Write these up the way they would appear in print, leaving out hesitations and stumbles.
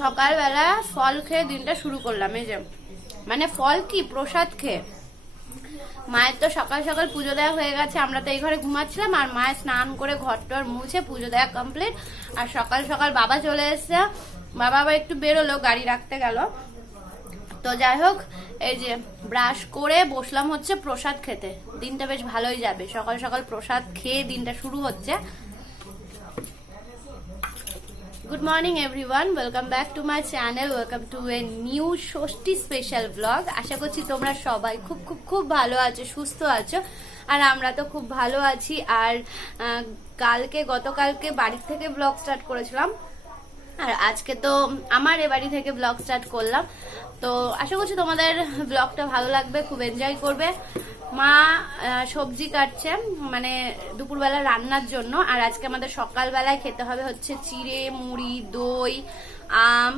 সকালবেলা ফল খেয়ে দিনটা শুরু করলাম। এই যে মানে ফল কি, প্রসাদ খেয়ে। মায়ের তো সকাল সকাল পুজো দেওয়া হয়ে গেছে, আমরা তো এই ঘরে ঘুমাচ্ছিলাম, আর মায়ের স্নান করে ঘর টর মুছে পুজো দেওয়া কমপ্লিট। আর সকাল সকাল বাবা চলে এসছে, বাবা আবার একটু বেরোলো, গাড়ি রাখতে গেল। তো যাই হোক, এই যে ব্রাশ করে বসলাম হচ্ছে প্রসাদ খেতে। দিনটা বেশ ভালোই যাবে, সকাল সকাল প্রসাদ খেয়ে দিনটা শুরু হচ্ছে। Good morning everyone, welcome back to my channel, welcome to a new Shashthi special blog. আশা করছি তোমরা সবাই খুব খুব খুব ভালো আছো, সুস্থ আছো, আর আমরা তো খুব ভালো আছি। আর গতকালকে বাড়ি থেকে ব্লগ স্টার্ট করেছিলাম, আর আজকে তো আমার এ বাড়ি থেকে ব্লগ স্টার্ট করলাম। তো আশা করছি তোমাদের ব্লগটা ভালো লাগবে, খুব এনজয় করবে। মা সবজি কাটছে মানে দুপুরবেলা রান্নার জন্য। আর আজকে আমাদের সকালবেলায় খেতে হবে হচ্ছে চিড়ে, মুড়ি, দই, আম,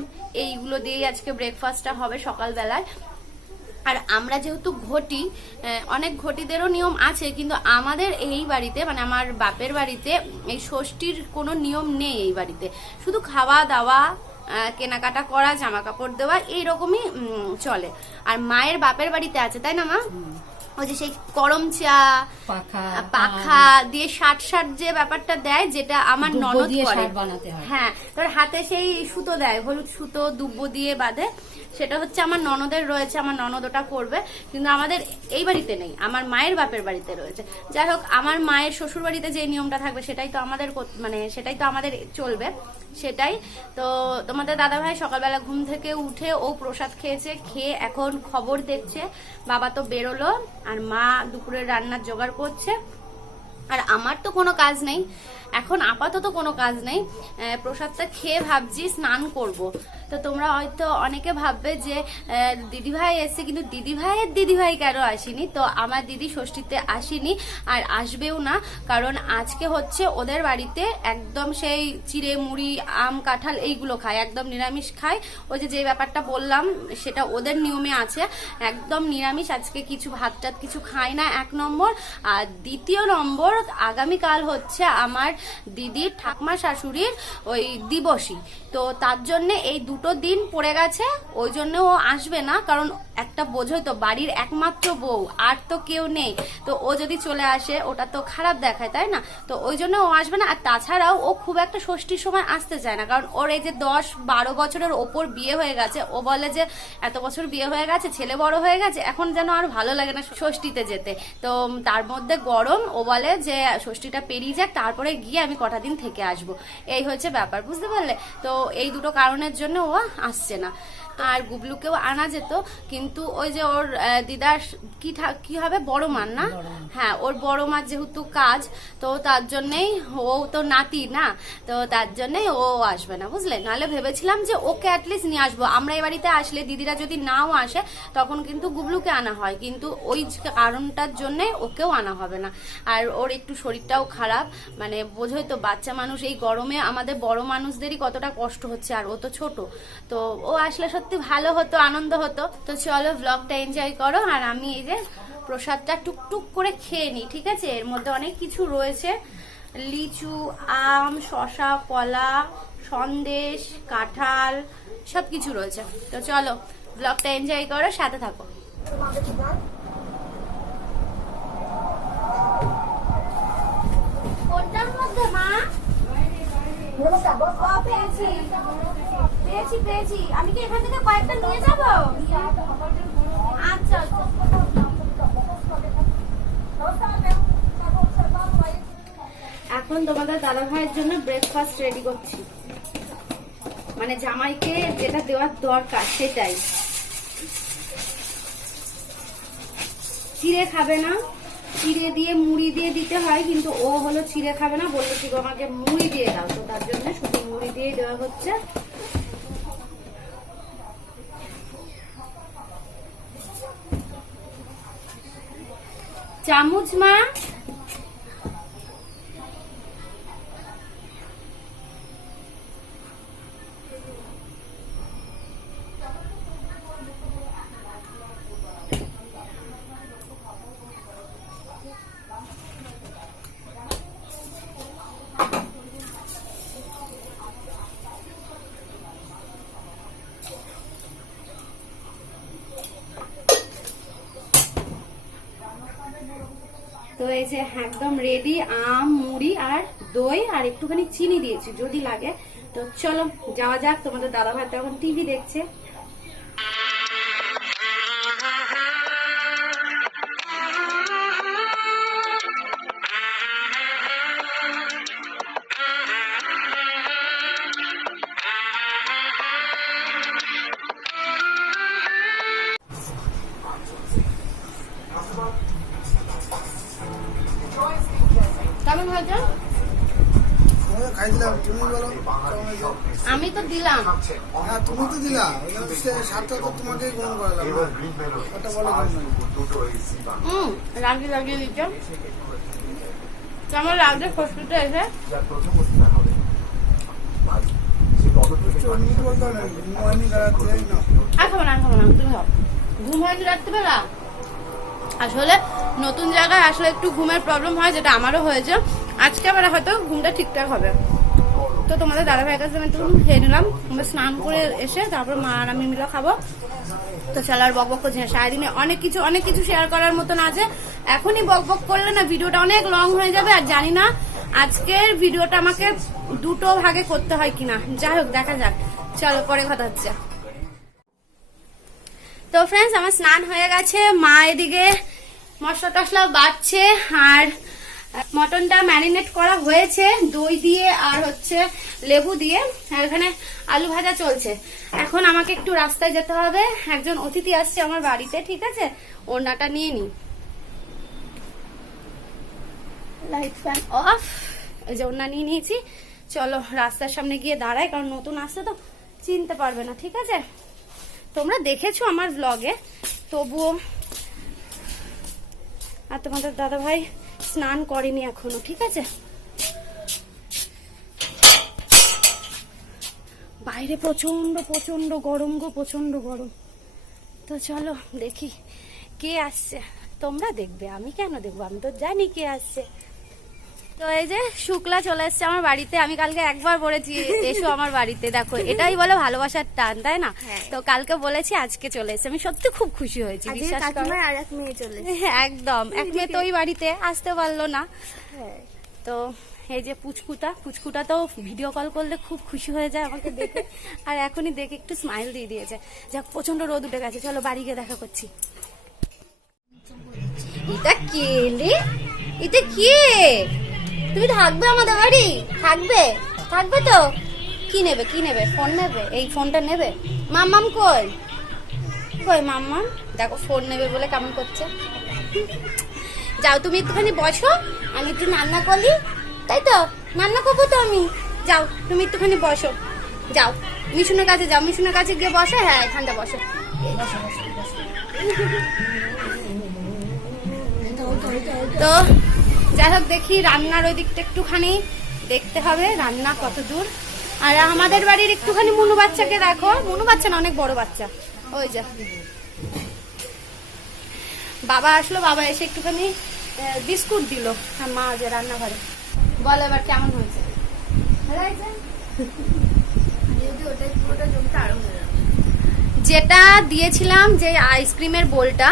এইগুলো দিয়েই আজকে ব্রেকফাস্টটা হবে সকালবেলায়। আর আমরা যেহেতু ঘটি, অনেক ঘটিদেরও নিয়ম আছে, কিন্তু আমাদের এই বাড়িতে মানে আমার বাপের বাড়িতে এই ষষ্ঠীর কোনো নিয়ম নেই। এই বাড়িতে শুধু খাওয়া দাওয়া, কেনাকাটা করা, জামা কাপড় দেওয়া, এইরকমই চলে। আর মায়ের বাপের বাড়িতে আছে, তাই না মা? ওই যে সেই করম চা, পাখা দিয়ে ষাট যে ব্যাপারটা দেয়, যেটা আমার ননদ করে। হ্যাঁ, তোর হাতে সেই সুতো দেয়, হলুদ সুতো দুব্বো দিয়ে বাঁধে, সেটা হচ্ছে আমার ননদের রয়েছে, আমার ননদ ওটা করবে। কিন্তু আমাদের এই বাড়িতে নেই, আমার মায়ের বাপের বাড়িতে রয়েছে। যাই হোক, আমার মায়ের শ্বশুর বাড়িতে যে নিয়মটা থাকবে সেটাই তো আমাদের মানে সেটাই তো আমাদের চলবে, সেটাই। তো তোমাদের দাদা ভাই সকালবেলা ঘুম থেকে উঠে ও প্রসাদ খেয়েছে, খেয়ে এখন খবর দেখছে। বাবা তো বেরোলো, আর মা দুপুরের রান্নার জোগাড় করছে। আর আমার তো কোনো কাজ নেই এখন, আপাতত কোনো কাজ নেই। প্রসাদটা খেয়ে ভাবছি স্নান করব। তো তোমরা হয়তো অনেকে ভাববে যে দিদিভাই এসছে, কিন্তু দিদিভাই কেন আসেনি? তো আমার দিদি ষষ্ঠীতে আসেনি, আর আসবেও না, কারণ আজকে হচ্ছে ওদের বাড়িতে একদম সেই চিড়ে, মুড়ি, আম, কাঁঠাল এইগুলো খায়, একদম নিরামিষ খায়। ওই যে ব্যাপারটা বললাম, সেটা ওদের নিয়মে আছে, একদম নিরামিষ। আজকে কিছু ভাত টাত কিছু খায় না, 1 নম্বর। আর 2 নম্বর, আগামীকাল হচ্ছে আমার দিদির ঠাকমা শাশুড়ির ওই দিবসী। তো তার জন্য এই 2টো দিন পড়ে গেছে, ওই জন্য ও আসবে না। কারণ একটা বোঝোই তো, বাড়ির একমাত্র বউ, আর তো কেউ নেই। তো ও যদি চলে আসে ওটা তো খারাপ দেখায়, তাই না? তো ওই জন্য ও আসবে না। আর তাছাড়াও ও খুব একটা ষষ্ঠীর সময় আসতে চায় না, কারণ ওর এই যে 10-12 বছরের ওপর বিয়ে হয়ে গেছে। ও বলে যে এত বছর বিয়ে হয়ে গেছে, ছেলে বড় হয়ে গেছে, এখন যেন আর ভালো লাগে না ষষ্ঠীতে যেতে। তো তার মধ্যে গরম, ও বলে যে ষষ্ঠীটা পেরিয়ে যাক, তারপরে গিয়ে আমি কটা দিন থেকে আসবো। এই হচ্ছে ব্যাপার, বুঝতে পারলে? তো এই 2টো কারণের জন্য ও আসছে না। আর গুবলুকেও আনা যেত, কিন্তু ওই যে ওর দিদার কি হবে, বড় মার না? হ্যাঁ, ওর বড় মার যেহেতু কাজ, তো তার জন্যই, ও তো নাতি না, তো তার জন্যই ও আসবে না, বুঝলে? নাহলে ভেবেছিলাম যে ওকে অ্যাটলিস্ট নিয়ে আসবো। আমরা এই বাড়িতে আসলে দিদিরা যদি নাও আসে, তখন কিন্তু গুবলুকে আনা হয়, কিন্তু ওই কারণটার জন্যে ওকেও আনা হবে না। আর ওর একটু শরীরটাও খারাপ, মানে বোঝোই তো, বাচ্চা মানুষ, এই গরমে আমাদের বড় মানুষদেরই কতটা কষ্ট হচ্ছে, আর ও তো ছোট। তো ও আসলে সত্যি ভালো হতো, আনন্দ হতো। তো চলো ব্লগটা এনজয় করো, আর আমি এই যে প্রসাদটা টুকটুক করে খেয়ে নিই, ঠিক আছে? এর মধ্যে অনেক কিছু রয়েছে, লিচু, আম, শসা, কলা, সন্দেশ, কাঁঠাল, সবকিছু রয়েছে। তো চলো ব্লগটা এনজয় করো, সাথে থাকো। কোনটার মধ্যে মা? পেয়েছি। আমি কি এখান থেকে কয়েকটা নিয়ে যাব? আচ্ছা। এখন তোমাদের দাদা ভাইয়ের জন্য ব্রেকফাস্ট রেডি করছি, মানে জামাইকে যেটা দেওয়ার দরকার সেটাই। চিড়ে খাবে না, চিড়ে দিয়ে মুড়ি দিয়ে দিতে হয়, কিন্তু ও হলো চিড়ে খাবে না, বললো কি আমাকে মুড়ি দিয়ে দাও। তো তার জন্য শুধু মুড়ি দিয়ে দেওয়া হচ্ছে। চামচ মা, যে একদম রেডি, আম, মুড়ি আর দই আর একটুখানি চিনি দিয়েছি যদি লাগে। তো চলো যাওয়া যাক। তোমাদের দাদা ভাই তো এখন টিভি দেখছে। কেমন হয়েছে? খাইছিলাম, তুমি বলো আমি তো দিলাম। হ্যাঁ তুমি তো দিলা, সাথে তো তোমাকেই গ্রহণ করালাম, ওটা বলো লাগিয়ে লাগিয়ে দিচ্ছ। কেমন লাগছে ফসলটা এসে? খাবো না তুমি খাও। ঘুম হয়েছে রাত্রিবেলা? আসলে নতুন জায়গায় আসলে একটু ঘুমের প্রবলেম হয়, যেটা আমারও হয়েছে। আজকে আবার হয়তো ঘুমটা ঠিকঠাক হবে। তো তোমাদের দাদা ভাইয়ের কাছে আমি একটু খেয়ে নিলাম। আমরা স্নান করে এসে তারপর মা আর আমি মিলে খাবো। তো চল আর বকবক করছি না, সারাদিনে অনেক কিছু শেয়ার করার মতন আছে। এখনই বকবক করলে না ভিডিওটা অনেক লং হয়ে যাবে। আর জানি না আজকের ভিডিওটা আমাকে দুটো ভাগে করতে হয় কিনা, যাই হোক দেখা যাক। চলো পরে কথা হচ্ছে। তো ফ্রেন্ডস আমার স্নান হয়ে গেছে, মা এদিকে মশলা টসলা বাটছে আর মটনটা ম্যারিনেট করা হয়েছে দই দিয়ে আর হচ্ছে লেবু দিয়ে। আর এখানে আলু ভাজা চলছে। এখন আমাকে একটু রাস্তায় যেতে হবে, একজন অতিথি আসছে আমার বাড়িতে, ঠিক আছে? ওড়নাটা নিয়ে নি, লাইট ফ্যান অফ, এই যে ওড়না নিয়ে নিয়েছি। চলো রাস্তার সামনে গিয়ে দাঁড়াই, কারণ নতুন আসছে তো চিনতে পারবে না, ঠিক আছে? তোমরা দেখেছো আমার ব্লগে, তবুও। আর তোমাদের দাদা ভাই স্নান করেনি এখনো, ঠিক আছে? বাইরে প্রচন্ড গরম গো, প্রচন্ড গরম। তো চলো দেখি কে আসছে। তোমরা দেখবে, আমি কেন দেখবো? আমি তো জানি কে আসছে। তো এই যে শুক্লা চলে এসছে আমার বাড়িতে। আমি কালকে একবার বলেছি এসো আমার বাড়িতে, দেখো এটাই বলে ভালোবাসার টান, তাই না? তো কালকে বলেছি, আজকে চলে এসছে। আমি সত্যি খুব খুশি হয়েছি, বিশ্বাস করো। আর এক মেয়ে চলে একদম, এক মেয়ে তো ওই বাড়িতে আসতে পারলো না। তো এই যে পুচকুটা তো ভিডিও কল করলে খুব খুশি হয়ে যায় আমাকে দেখে। আর এখনই দেখে একটু স্মাইল দিয়ে দিয়েছে। যাক প্রচন্ড রোদ উঠে গেছে, চলো বাড়ি গিয়ে দেখা করছি। এটা কে রে? এটা কে? তুমি থাকবে আমাদের বাড়ি? থাকবে তো? কি নেবে? ফোন নেবে? এই ফোনটা নেবে? মাম্মাম কই মাম্মাম? দেখো ফোন নেবে বলে কেমন করছে। যাও তুমি একটুখানি বসো, আমি একটু রান্না করি, তাই তো? রান্না করবো তো আমি। যাও তুমি একটুখানি বসো, যাও মিশুনের কাছে যাও, মিশুনের কাছে গিয়ে বসো। হ্যাঁ এখানটা বসো। তো যাই হোক দেখি রান্নার ওই দিকটা একটুখানি দেখতে হবে, রান্না কত দূর। আর আমাদের বাড়ির একটুখানি মুনু বাচ্চাকে দেখো, মুনু বাচ্চা না অনেক বড় বাচ্চা, ওই যা বাবা আসলো, বাবা এসে একটুখানি বিস্কুট দিল মা যে রান্নাঘরে। বল এবার কেমন হয়েছে? যেটা দিয়েছিলাম যে আইসক্রিমের বোলটা,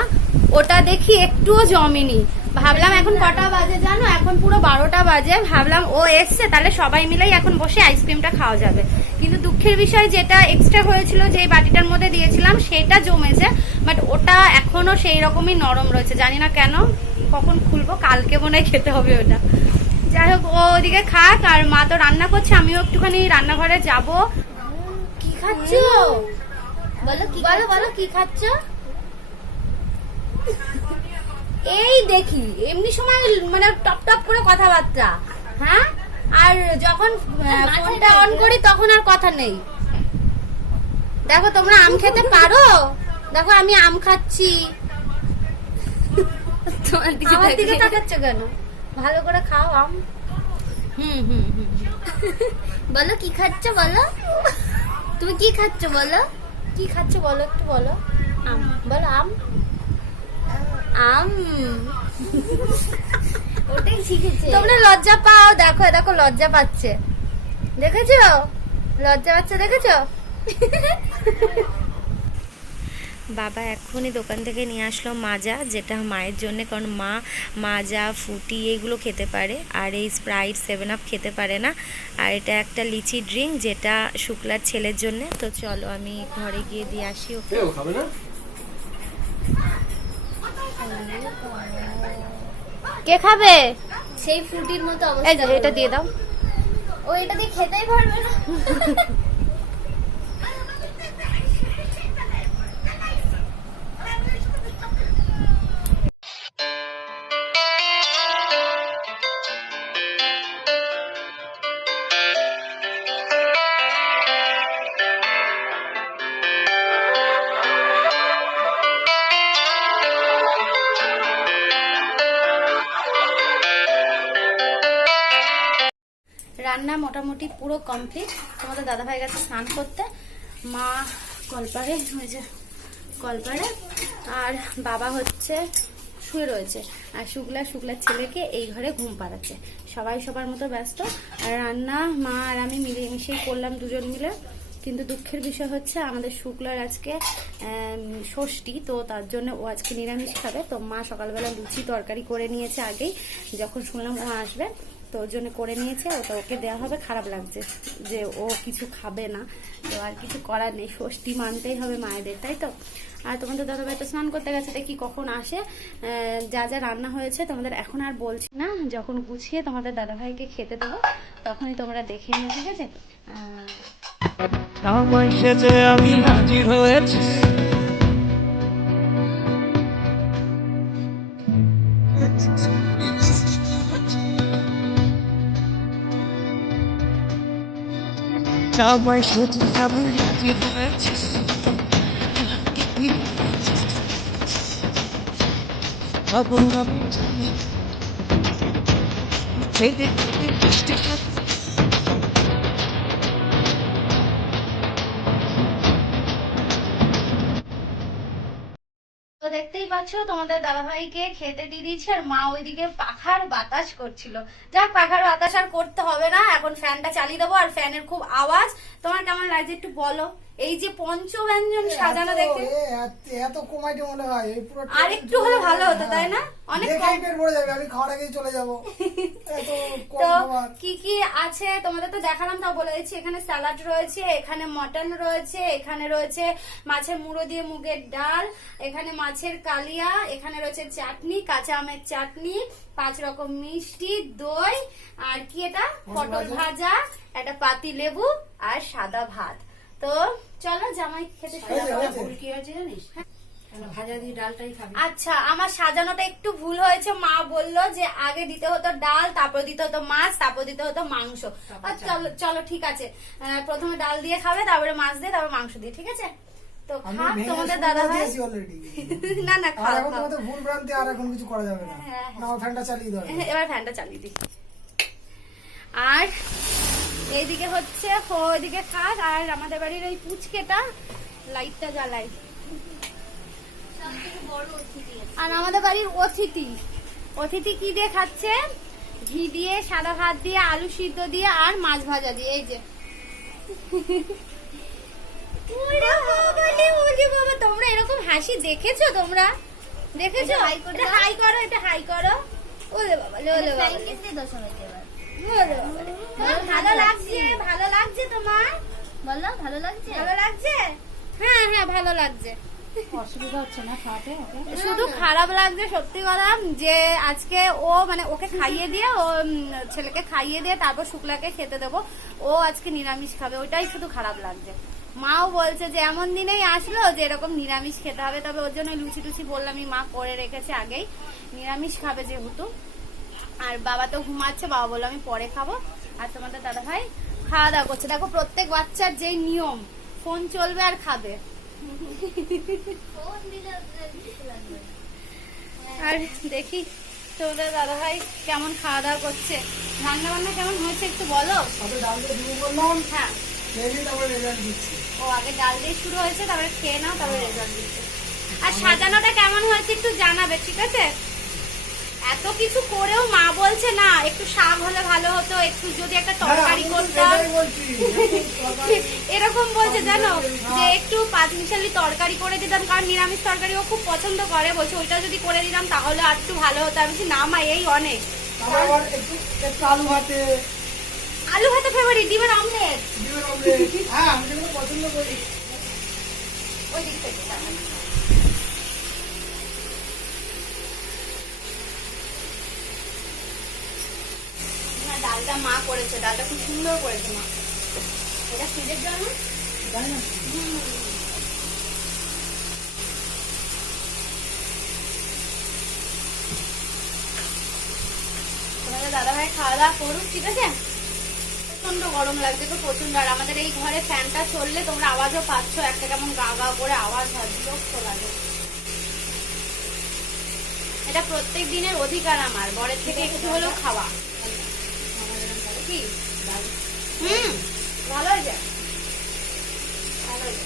ওটা দেখি একটুও জমেনি। ভাবলাম এখন কটা বাজে জানো? এখন পুরো 12টা বাজে। ভাবলাম ও এসছে, তাহলে সবাই মিলেই এখন বসে আইসক্রিমটা খাওয়া যাবে। কিন্তু দুঃখের বিষয় যেটা এক্সট্রা হয়েছিল, যে বাটিটার মধ্যে দিয়েছিলাম, সেটা জমেছে। বাট ওটা এখনো সেই রকমই নরম রয়েছে, জানি না কেন। কখন খুলবো? কালকে মনে হয় খেতে হবে ওটা। যাই হোক ও ওদিকে খাক, আর মা তো রান্না করছে, আমিও একটুখানি রান্নাঘরে যাব। কি খাচ্ছ? বলো কি খাচ্ছ? এই দেখি এমনি সময় মানে টপ টপ করে কথাবার্তা, হ্যাঁ? আর যখন ফোনটা অন করি তখন আর কথা নেই। দেখো তোমরা আম খেতে পারো? দেখো আমি আম খাচ্ছি। তোমার দিকে তাকাচ্ছ কেন? ভালো করে খাও আম। বলো কি খাচ্ছ? বলো তুমি কি খাচ্ছ? বলো কি খাচ্ছ? বলো একটু বলো। আম বলো, আম। ওটাই শিখেছে। তোমরা লজ্জা পাও, দেখো লজ্জা পাচ্ছে, দেখেছো? লজ্জা পাচ্ছে, দেখেছো? বাবা এখনই দোকান থেকে নিয়ে আসলো মাজা, যেটা মায়ের জন্য, কারণ মা মাজা ফুটি এগুলো খেতে পারে আর এই স্প্রাইট 7 আপ খেতে পারে না। আর এটা একটা লিচি ড্রিঙ্ক, যেটা শুক্লার ছেলের জন্য। তো চলো আমি ঘরে গিয়ে দিয়ে আসি ওকে। খাবে না? কে খাবে? সেই ফ্রুটির মতো এই যে অবস্থা এটা দিয়ে দাও। ও এটা দিয়ে খেতেই পারবে না। রান্না মোটামুটি পুরো কমপ্লিট। তোমাদের দাদাভাই গেছে স্নান করতে, মা কলপারে হয়েছে কলপারে, আর বাবা হচ্ছে শুয়ে রয়েছে, আর শুক্লার ছেলেকে এই ঘরে ঘুম পাড়াচ্ছে। সবাই সবার মতো ব্যস্ত। আর রান্না মা আর আমি মিলেমিশেই করলাম দুজন মিলে। কিন্তু দুঃখের বিষয় হচ্ছে আমাদের শুক্লার আজকে ষষ্ঠী, তো তার জন্য ও আজকে নিরামিষ খাবে। তো মা সকালবেলা লুচি তরকারি করে নিয়েছে আগেই, যখন শুনলাম ও আসবে তো ওর জন্য করে নিয়েছে। ওটা ওকে দেওয়া হবে। খারাপ লাগছে যে ও কিছু খাবে না, তো আর কিছু করার নেই, ষষ্ঠী মানতেই হবে মায়েদের, তাই তো। আর তোমাদের দাদাভাই তো স্নান করতে গেছে, দেখি কখন আসে। যা যা রান্না হয়েছে তোমাদের এখন আর বলছি না, যখন গুছিয়ে তোমাদের দাদাভাইকে খেতে দেবো তখনই তোমরা দেখে নিও, ঠিক আছে। আমায় সেজে আমি হাজির হয়েছি, আমায় সেজে আমি হাজির হয়েছি, ভাবো আমি জানি ছেড়ে বৃষ্টি তো দেখতেই পাচ্ছ তোমাদের দাদাভাইকে খেতে দিয়ে দিয়েছি, আর মা ওইদিকে পাখার বাতাস করছিল। যাক, পাখার বাতাস আর করতে হবে না, এখন ফ্যানটা চালিয়ে দেবো। আর ফ্যানের খুব আওয়াজ। তোমার কেমন লাগছে একটু বলো। এই যে পঞ্চব্যঞ্জন সাজানো দেখে এত কমাইতে মনে হয় এই পুরো আর একটু হলে ভালো হতো, তাই না? অনেক দেখেই পেট ভরে যাবে, আমি খাওয়ার আগেই চলে যাবো। এত কম তো খাবার। কি কি আছে তোমাদের তো দেখালাম, তাও বলে দিচ্ছি। এখানে স্যালাড রয়েছে, এখানে মটন রয়েছে, এখানে রয়েছে মাছের মুড়ো দিয়ে মুগের ডাল, এখানে মাছের কালিয়া, এখানে রয়েছে চাটনি, কাঁচা আমের চাটনি, 5 রকম মিষ্টি, দই, আর কি এটা পটল ভাজা, একটা পাতি লেবু, আর সাদা ভাত। তো চলো জামাই খেতে শুরু করি। আচ্ছা, আমার সাজানোটা একটু ভুল হয়েছে। মা বললো যে আগে দিতে হতো ডাল, তারপর দিতে হতো মাছ, তারপর দিতে হতো মাংস। চলো চলো ঠিক আছে, প্রথমে ডাল দিয়ে খাবে, তারপরে মাছ দিয়ে, তারপরে মাংস দিয়ে, ঠিক আছে। তো আমি খাক ভেঙে তোমাদের শুরু দাদা করে ভাই। দিয়েছি already। না না, আর খাও এখন খাও। তোমাদের ভুল ভ্রান্তি, আর এখন কিছু করা যাবে না। হ্যাঁ, না, ফ্যানটা চালিয়ে দাও। এবার ফ্যানটা চালিয়ে দিই। আর এইদিকে হচ্ছে ওইদিকে খাক, আর আমাদের বাড়ির ওই পুচকেটা লাইটটা জ্বালাই। আর আমাদের বাড়ির অতিথি কি দিয়ে খাচ্ছে? ঘি দিয়ে, সাদা ভাত দিয়ে, আলু সিদ্ধ দিয়ে, আর মাছ ভাজা দিয়ে। এই যে ওরে বাবারে, ওরে বাবা, তোমরা এরকম হাসি দেখেছো? তোমরা দেখেছো? এটা হাই করো, এটা হাই করো। ওরে বাবা, ওরে বাবা, ওরে বাবারে। ভালো লাগছে, ভালো লাগছে তোমার? বলো ভালো লাগছে? ভালো লাগছে? হ্যাঁ হ্যাঁ, ভালো লাগছে। অসুবিধা হচ্ছে না খাওয়াতে ওকে? শুধু খারাপ লাগছে সত্যি কথা, যে আজকে ও মানে ওকে খাইয়ে দিয়ে, ও ছেলেকে খাইয়ে দিয়ে তারপর শুক্লাকে খেতে দেবো, ও আজকে নিরামিষ খাবে, ওইটাই শুধু খারাপ লাগছে। মাও বলছে যে এমন দিনেই আসলো যে এরকম নিরামিষ খেতে হবে, তবে ওর জন্য লুচি টুচি বললামই, মা করে রেখেছে আগেই, নিরামিষ খাবে যেহেতু। আর বাবা তো ঘুমাচ্ছে, বাবা বললো আমি পরে খাবো। আর তোমাদের দাদা ভাই খাওয়া দাওয়া করছে। দেখো প্রত্যেক বাচ্চার যেই নিয়ম, ফোন চলবে আর খাবে। আর দেখি তোমাদের দাদা ভাই কেমন খাওয়া দাওয়া করছে। রান্না বান্না কেমন হয়েছে একটু বলো। তবে ডাল দিয়ে শুরু করলাম, হ্যাঁ, খেয়ে নিই, তারপরে রেজাল্ট দিচ্ছি। ও আগে ডাল দিয়ে শুরু হয়েছে, তারপরে খেয়ে নাও, তারপরে রেজাল্ট দিচ্ছে। আর সাজানোটা কেমন হয়েছে একটু জানাবে, ঠিক আছে? এত কিছু করেও মা বলছে না একটু শাক হলে ভালো হতো, একটু যদি একটা তরকারি করতাম। এরকম বলছে জানো, যে একটু 5 মিশালি তরকারি করে দিতাম, কারণ নিরামিষ তরকারি ও খুব পছন্দ করে, বলছে ওইটা যদি করে দিতাম তাহলে আর একটু ভালো হতো। আমি বলছি না মা, এই অনেক। আবার একটু আলু ভাতে, আলু ভাতে ফেভারিট, ডিমের অমলেট। হ্যাঁ আমি যেগুলো পছন্দ করি। ওই দিক থেকে ডালটা মা করেছে, ডালটা খুব সুন্দর করেছে মা। এটা ফ্রিজের জন্য তোমাদের দাদা ভাই খাওয়া দাওয়া করুক, ঠিক আছে? প্রচন্ড গরম লাগছে তো প্রচন্ড। আর আমাদের এই ঘরে ফ্যানটা চললে তোমরা আওয়াজও পাচ্ছ, একটা কেমন গা গা করে আওয়াজ হয়, বিরক্ত লাগে। এটা প্রত্যেক দিনের অধিকার আমার, বরের থেকে একটু হলেও খাওয়া। কি ভালো হয়েছে, ভালো হয়েছে।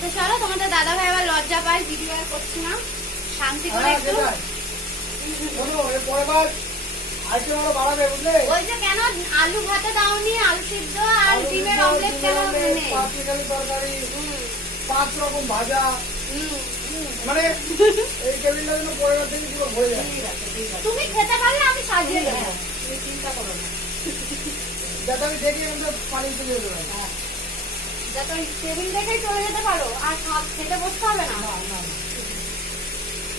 তো চলো, তোমাদের দাদা ভাই আবার লজ্জা পায়, ভিডিও আর করছি না, শান্তি করে একটু। বলছে কেন আলু ভাতে দাওনি, আলু সিদ্ধ আর ডিমের অমলেট কেন নেই? 5 রকম ভাজা, মানে এই টেবিলটা যেন পরের থেকে পুরো হয়ে যায়। তুমি খেতে পারলে আমি সাজিয়ে দেবো, তুমি চিন্তা করো না। যাতে আমি দেখি আমি তো পানি চলে যেতে পারি। যাতে ওই টেবিল দেখেই চলে যেতে পারো, আর খেতে বসতে হবে না।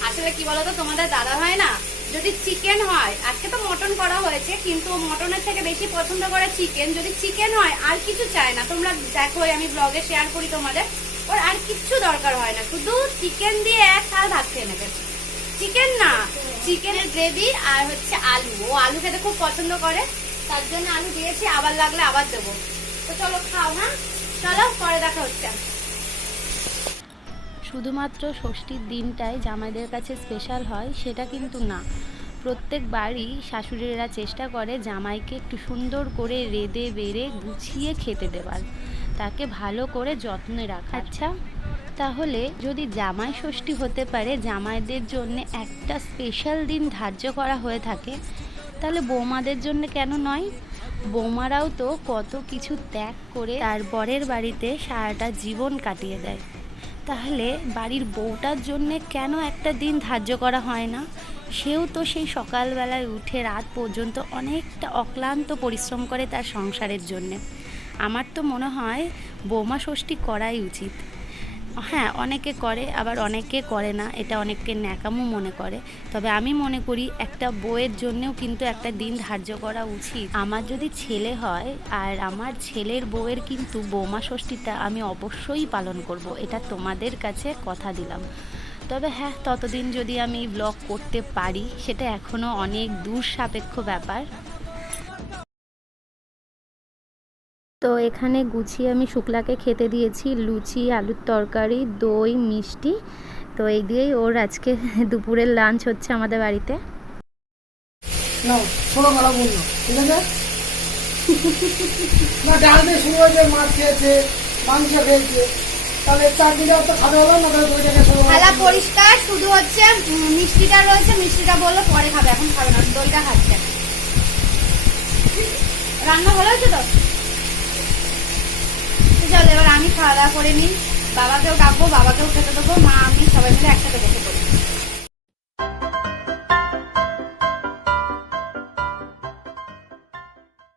আসলে কি বলতো, তোমাদের দাদা হয় না, যদি চিকেন হয়, আজকে তো মটন করা হয়েছে, কিন্তু মটনের থেকে বেশি পছন্দ করে চিকেন। যদি চিকেন হয় আর কিছু চায় না, তোমরা দেখো আমি ব্লগে শেয়ার করি তোমাদের, ওর আর কিচ্ছু দরকার হয় না, শুধু চিকেন দিয়ে এক থাল ভাত খেয়ে নেবে। চিকেন না, চিকেনের গ্রেভি আর হচ্ছে আলু, ও আলু খেতে খুব পছন্দ করে, তার জন্য আলু দিয়েছি, আবার লাগলে আবার দেবো। তো চলো খাও, হ্যাঁ চলো, পরে দেখা হচ্ছে। শুধুমাত্র ষষ্ঠীর দিনটাই জামাইদের কাছে স্পেশাল হয় সেটা কিন্তু না, প্রত্যেকবারই শাশুড়িরা চেষ্টা করে জামাইকে একটু সুন্দর করে রেঁধে বেড়ে গুছিয়ে খেতে দেওয়ার, তাকে ভালো করে যত্নে রাখা। আচ্ছা, তাহলে যদি জামাই ষষ্ঠী হতে পারে, জামাইদের জন্য একটা স্পেশাল দিন ধার্য করা হয়ে থাকে, তাহলে বৌমাদের জন্য কেন নয়? বৌমারাও তো কত কিছু ত্যাগ করে তার বরের বাড়িতে সারাটা জীবন কাটিয়ে দেয়, তাহলে বাড়ির বউটার জন্যে কেন একটা দিন ধার্য করা হয় না? সেও তো সেই সকালবেলায় উঠে রাত পর্যন্ত অনেকটা অক্লান্ত পরিশ্রম করে তার সংসারের জন্যে। আমার তো মনে হয় বৌমা ষষ্ঠী করাই উচিত। হ্যাঁ, অনেকে করে, আবার অনেকে করে না, এটা অনেককে ন্যাকামো মনে করে। তবে আমি মনে করি একটা বউয়ের জন্যেও কিন্তু একটা দিন ধার্য করা উচিত। আমার যদি ছেলে হয় আর আমার ছেলের বউয়ের কিন্তু বৌমা ষষ্ঠীটা আমি অবশ্যই পালন করব, এটা তোমাদের কাছে কথা দিলাম। তবে হ্যাঁ, ততদিন যদি আমি ব্লগ করতে পারি, সেটা এখনও অনেক দূর সাপেক্ষ ব্যাপার। তো এখানে গুছিয়ে আমি শুক্লাকে খেতে দিয়েছি লুচি, আলুর তরকারি, দই, মিষ্টি। তো এই দিয়েই ওর আজকে দুপুরের লাঞ্চ হচ্ছে আমাদের বাড়িতে। নাও ছোটো গলা বলল, ঠিক আছে? না ডাল দিয়ে শুরু হয়েছে, মাছ খেয়েছে, মাংস খেয়েছে, তাহলে 4 দিনে তো খাবে হলো না, তাহলে 2 টাকা শুরু থালা পরিষ্কার, শুধু হচ্ছে মিষ্টিটা রয়েছে, মিষ্টিটা বললো পরে খাবে, এখন খাবে না, দইটা খাচ্ছে। রান্না ভালো হয়েছে তো? চলো এবার আমি খাওয়া দাওয়া করে নিই, বাবাকেও ডাকবো, বাবাকেও খেতে